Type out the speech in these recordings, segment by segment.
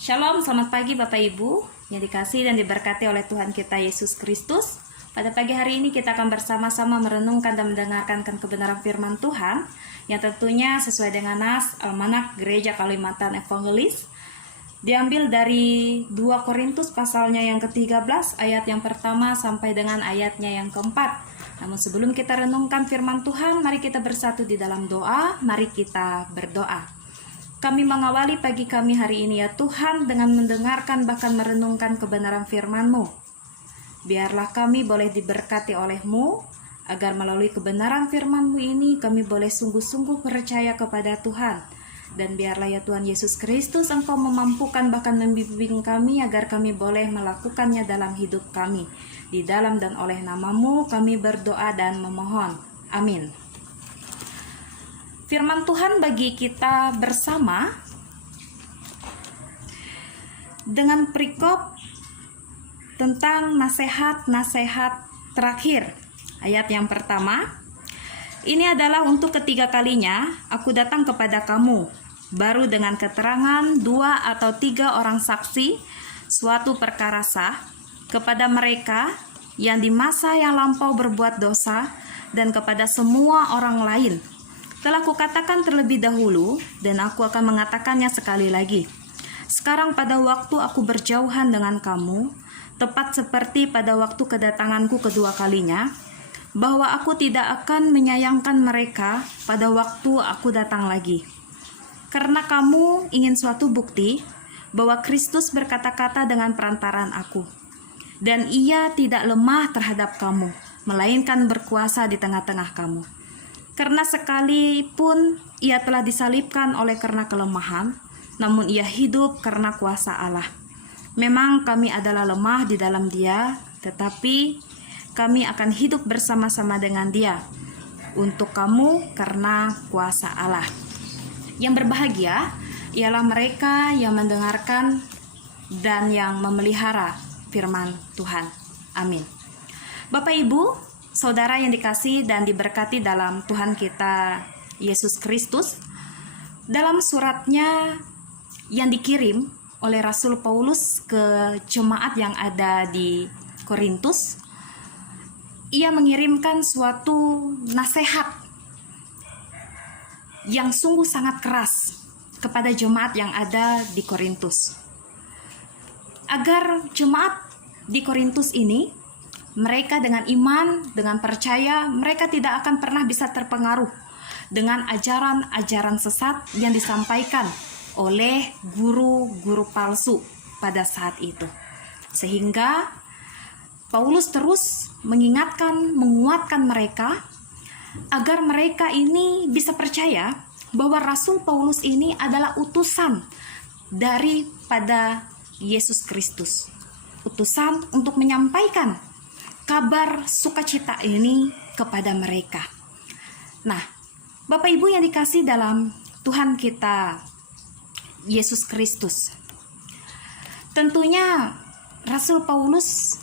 Shalom, selamat pagi Bapak Ibu yang dikasihi dan diberkati oleh Tuhan kita Yesus Kristus. Pada pagi hari ini kita akan bersama-sama merenungkan dan mendengarkan kebenaran firman Tuhan yang tentunya sesuai dengan nas Almanak Gereja Kalimantan Evangelis. Diambil dari 2 Korintus pasalnya yang ke-13 ayat yang pertama sampai dengan ayatnya yang keempat. Namun sebelum kita renungkan firman Tuhan, mari kita bersatu di dalam doa. Mari kita berdoa. Kami mengawali pagi kami hari ini ya Tuhan dengan mendengarkan bahkan merenungkan kebenaran firman-Mu. Biarlah kami boleh diberkati oleh-Mu, agar melalui kebenaran firman-Mu ini kami boleh sungguh-sungguh percaya kepada Tuhan. Dan biarlah ya Tuhan Yesus Kristus Engkau memampukan bahkan membimbing kami agar kami boleh melakukannya dalam hidup kami. Di dalam dan oleh nama-Mu kami berdoa dan memohon. Amin. Firman Tuhan bagi kita bersama dengan perikop tentang nasihat-nasihat terakhir. Ayat yang pertama, ini adalah untuk ketiga kalinya aku datang kepada kamu, baru dengan keterangan 2 atau 3 orang saksi suatu perkara sah kepada mereka yang di masa yang lampau berbuat dosa dan kepada semua orang lain. Telah kukatakan terlebih dahulu, dan aku akan mengatakannya sekali lagi. Sekarang pada waktu aku berjauhan dengan kamu, tepat seperti pada waktu kedatanganku kedua kalinya, bahwa aku tidak akan menyayangkan mereka pada waktu aku datang lagi. Karena kamu ingin suatu bukti bahwa Kristus berkata-kata dengan perantaran aku. Dan ia tidak lemah terhadap kamu, melainkan berkuasa di tengah-tengah kamu. Karena sekalipun ia telah disalibkan oleh karena kelemahan, namun ia hidup karena kuasa Allah. Memang kami adalah lemah di dalam Dia, tetapi kami akan hidup bersama-sama dengan Dia. Untuk kamu karena kuasa Allah. Yang berbahagia ialah mereka yang mendengarkan dan yang memelihara firman Tuhan. Amin. Bapak Ibu, saudara yang dikasihi dan diberkati dalam Tuhan kita Yesus Kristus, dalam suratnya yang dikirim oleh Rasul Paulus ke jemaat yang ada di Korintus, ia mengirimkan suatu nasihat yang sungguh sangat keras kepada jemaat yang ada di Korintus. Agar jemaat di Korintus ini, mereka dengan iman, dengan percaya, mereka tidak akan pernah bisa terpengaruh dengan ajaran-ajaran sesat yang disampaikan oleh guru-guru palsu pada saat itu. Sehingga Paulus terus mengingatkan, menguatkan mereka agar mereka ini bisa percaya bahwa Rasul Paulus ini adalah utusan daripada Yesus Kristus. Utusan untuk menyampaikan kabar sukacita ini kepada mereka. Nah, Bapak Ibu yang dikasih dalam Tuhan kita Yesus Kristus, tentunya Rasul Paulus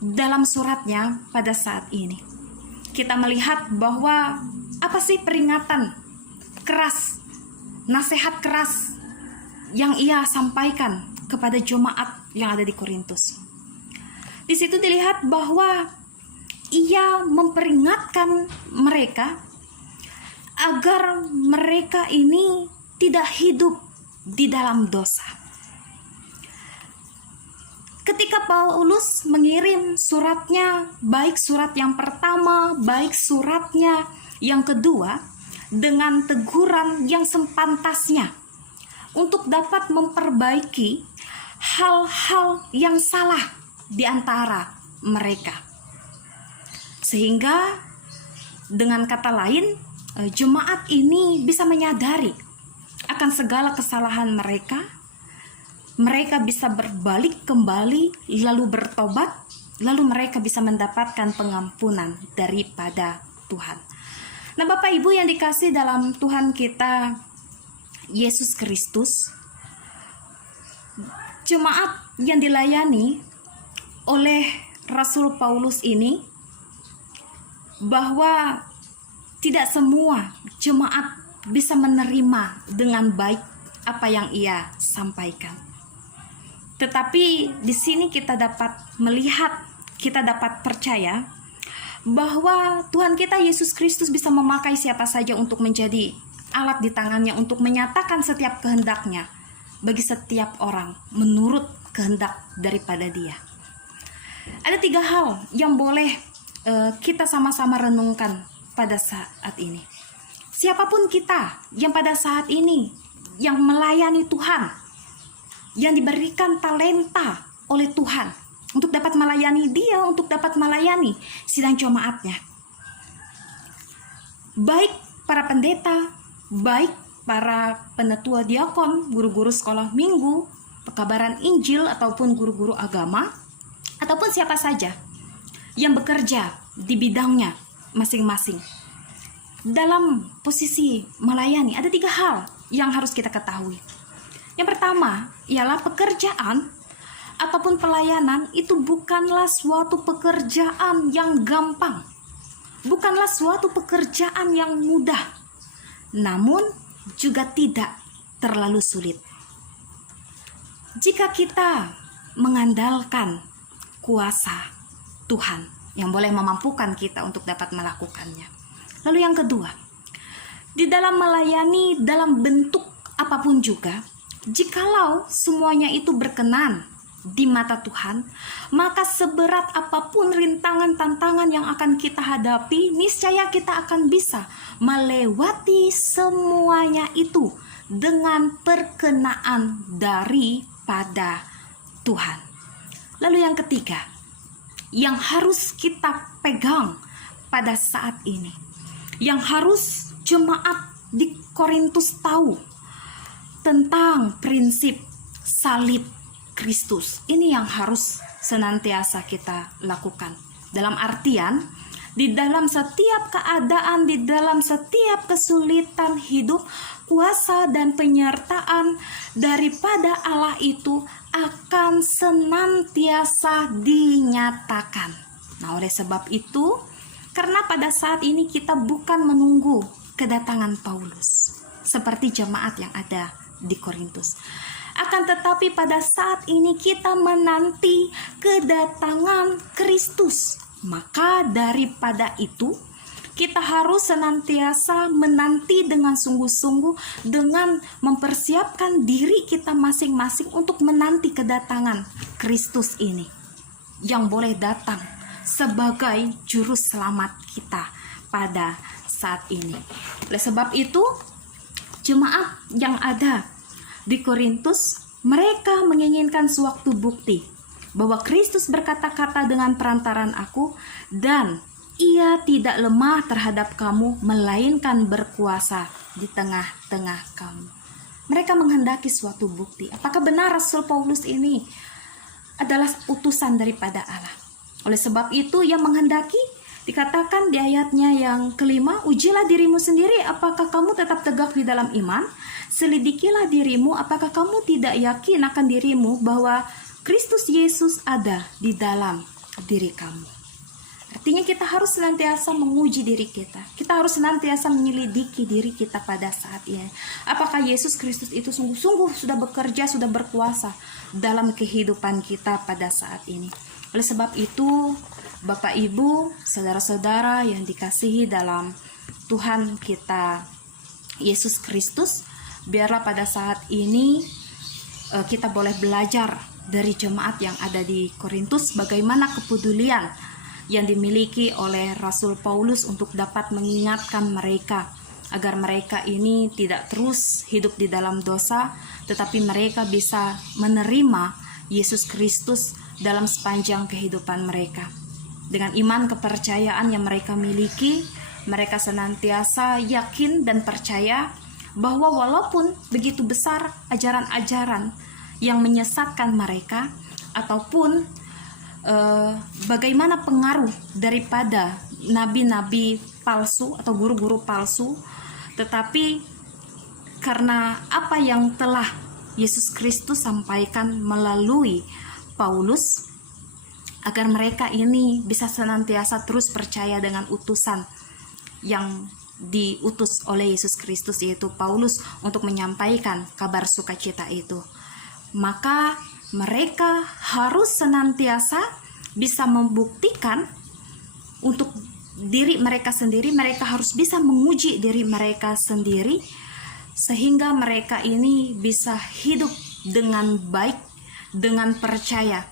dalam suratnya pada saat ini kita melihat bahwa apa sih peringatan keras, nasihat keras yang ia sampaikan kepada jemaat yang ada di Korintus. Di situ dilihat bahwa ia memperingatkan mereka agar mereka ini tidak hidup di dalam dosa. Ketika Paulus mengirim suratnya, baik surat yang pertama, baik suratnya yang kedua, dengan teguran yang sepantasnya untuk dapat memperbaiki hal-hal yang salah di antara mereka. Sehingga dengan kata lain, jemaat ini bisa menyadari akan segala kesalahan mereka. Mereka bisa berbalik kembali, lalu bertobat, lalu mereka bisa mendapatkan pengampunan daripada Tuhan. Nah, Bapak Ibu yang dikasih dalam Tuhan kita Yesus Kristus, jemaat yang dilayani oleh Rasul Paulus ini, bahwa tidak semua jemaat bisa menerima dengan baik apa yang ia sampaikan. Tetapi di sini kita dapat melihat, kita dapat percaya bahwa Tuhan kita Yesus Kristus bisa memakai siapa saja untuk menjadi alat di tangannya untuk menyatakan setiap kehendaknya bagi setiap orang menurut kehendak daripada Dia. Ada 3 hal yang boleh kita sama-sama renungkan pada saat ini. Siapapun kita yang pada saat ini yang melayani Tuhan, yang diberikan talenta oleh Tuhan untuk dapat melayani Dia, untuk dapat melayani sidang jemaatnya. Baik para pendeta, baik para penetua diakon, guru-guru sekolah minggu, pekabaran Injil, ataupun guru-guru agama, ataupun siapa saja yang bekerja di bidangnya masing-masing. Dalam posisi melayani, ada 3 hal yang harus kita ketahui. Yang pertama ialah pekerjaan ataupun pelayanan itu bukanlah suatu pekerjaan yang gampang, bukanlah suatu pekerjaan yang mudah, namun juga tidak terlalu sulit. Jika kita mengandalkan kuasa Tuhan yang boleh memampukan kita untuk dapat melakukannya. Lalu yang kedua, di dalam melayani dalam bentuk apapun juga, jikalau semuanya itu berkenan di mata Tuhan, maka seberat apapun rintangan tantangan yang akan kita hadapi, niscaya kita akan bisa melewati semuanya itu dengan perkenaan daripada Tuhan. Lalu yang ketiga, yang harus kita pegang pada saat ini, yang harus jemaat di Korintus tahu tentang prinsip salib Kristus. Ini yang harus senantiasa kita lakukan. Dalam artian, di dalam setiap keadaan, di dalam setiap kesulitan hidup, kuasa dan penyertaan daripada Allah itu akan senantiasa dinyatakan. Nah, oleh sebab itu, karena pada saat ini kita bukan menunggu kedatangan Paulus seperti jemaat yang ada di Korintus. Akan tetapi pada saat ini kita menanti kedatangan Kristus. Maka daripada itu, kita harus senantiasa menanti dengan sungguh-sungguh, dengan mempersiapkan diri kita masing-masing untuk menanti kedatangan Kristus ini yang boleh datang sebagai juru selamat kita pada saat ini. Oleh sebab itu, jemaat yang ada di Korintus, mereka menginginkan suatu bukti bahwa Kristus berkata-kata dengan perantaran aku, dan Ia tidak lemah terhadap kamu, melainkan berkuasa di tengah-tengah kamu. Mereka menghendaki suatu bukti. Apakah benar Rasul Paulus ini adalah utusan daripada Allah? Oleh sebab itu, ia menghendaki, dikatakan di ayatnya yang kelima, ujilah dirimu sendiri, apakah kamu tetap tegak di dalam iman? Selidikilah dirimu, apakah kamu tidak yakin akan dirimu bahwa Kristus Yesus ada di dalam diri kamu? Artinya kita harus senantiasa menguji diri kita. Kita harus senantiasa menyelidiki diri kita pada saat ini. Apakah Yesus Kristus itu sungguh-sungguh sudah bekerja, sudah berkuasa dalam kehidupan kita pada saat ini? Oleh sebab itu, Bapak Ibu, saudara-saudara yang dikasihi dalam Tuhan kita Yesus Kristus, biarlah pada saat ini kita boleh belajar dari jemaat yang ada di Korintus, bagaimana kepedulian yang dimiliki oleh Rasul Paulus untuk dapat mengingatkan mereka agar mereka ini tidak terus hidup di dalam dosa, tetapi mereka bisa menerima Yesus Kristus dalam sepanjang kehidupan mereka. Dengan iman kepercayaan yang mereka miliki, mereka senantiasa yakin dan percaya bahwa walaupun begitu besar ajaran-ajaran yang menyesatkan mereka, ataupun bagaimana pengaruh daripada nabi-nabi palsu atau guru-guru palsu, tetapi karena apa yang telah Yesus Kristus sampaikan melalui Paulus, agar mereka ini bisa senantiasa terus percaya dengan utusan yang diutus oleh Yesus Kristus, yaitu Paulus, untuk menyampaikan kabar sukacita itu. Maka mereka harus senantiasa bisa membuktikan untuk diri mereka sendiri, mereka harus bisa menguji diri mereka sendiri, sehingga mereka ini bisa hidup dengan baik, dengan percaya,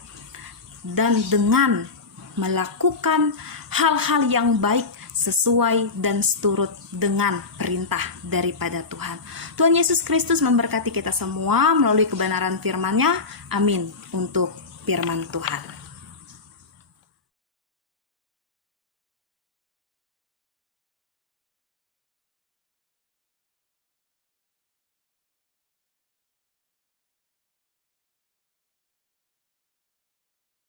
dan dengan melakukan hal-hal yang baik sesuai dan seturut dengan perintah daripada Tuhan. Tuhan Yesus Kristus memberkati kita semua melalui kebenaran firman-Nya. Amin untuk firman Tuhan.